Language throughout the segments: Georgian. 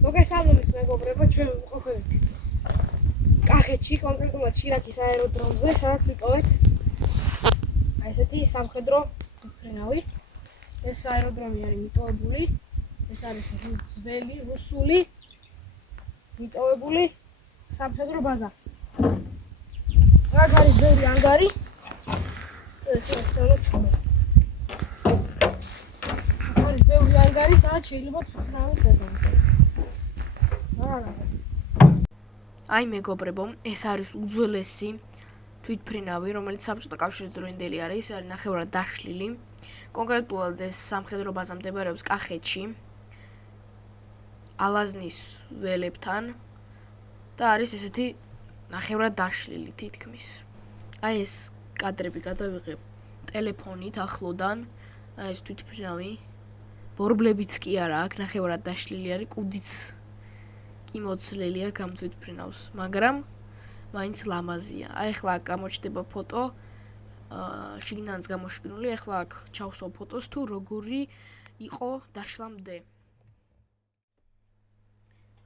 მოგესალმებით მეგობრებო, ჩვენ ვიმყოფებით კახეთში, კონკრეტულად შირაქის აეროდრომზე, სადაც ვიპოვეთ ესეთი სამხედრო თვითმფრინავი. ეს აეროდრომი არის მიტოვებული, ეს არის ძველი რუსული მიტოვებული სამხედრო ბაზა. აქ არის ბევრი ანგარი. არის ბევრი ანგარი, სადაც შეიძლება თვითმფრინავი გადავიდეთ. აი მეგობრებო, ეს არის უძველესი თვითმფრინავი, რომელიც საბჭოთა კავშირის დროინდელი არის, არის ნახევრად დაშლილი. კონკრეტულად ეს სამხედრო ბაზა მდებარეობს კახეთში, ალაზნის ველებთან და არის ესეთი ნახევრად დაშლილი თითქმის. აი ეს კადრები გადავიღებ ტელეფონით ახლოდან, აი ეს თვითმფრინავი, ბორბლებიც კი არა აქ, ნახევრად დაშლილი არის, კუდიც კი მოცლილია გამ თვითმფრინავს, მაგრამ მაინც ლამაზია. აი ახლა აქ გამოჩნდება ფოტო, შიგნანაც გამოშკნული, ახლა აქ ჩავსვავ ფოტოს თუ როგორი იყო დაშლამდე.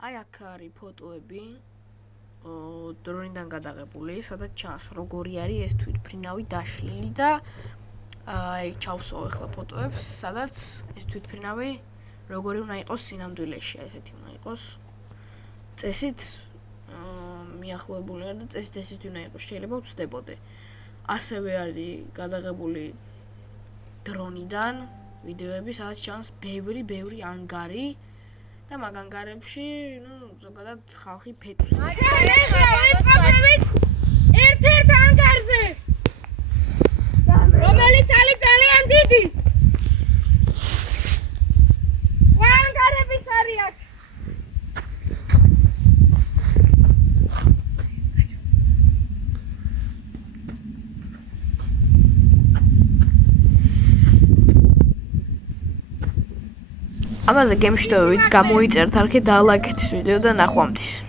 აი აქ არის ფოტოები დროინდან გადაღებული, სადაც ჩანს როგორი არის ეს თვითმფრინავი დაშლილი და აი ჩავსვავ ახლა ფოტოებს, სადაც ეს თვითმფრინავი როგორი უნდა იყოს სინამდვილეში, ესეთი უნდა იყოს. წესით მიახლოებული არ და წესით ესეთი უნდა იყოს, შეიძლება ვწდებოდე. ასევე არის გადაღებული დრონიდან ვიდეოები, სადაც ჩანს ბევრი ანგარი და მაგ ანგარებში, ზოგადად ხალხი ფეტვს. ერთ-ერთ ანგარზე, რომელიც არის ძალიან დიდი. სხვა ანგარებიც არის აქ. ამაზე გემშვიდობებით, გამოიწერთ არქე და ლაიქეთ ვიდეო და ნახვამდის.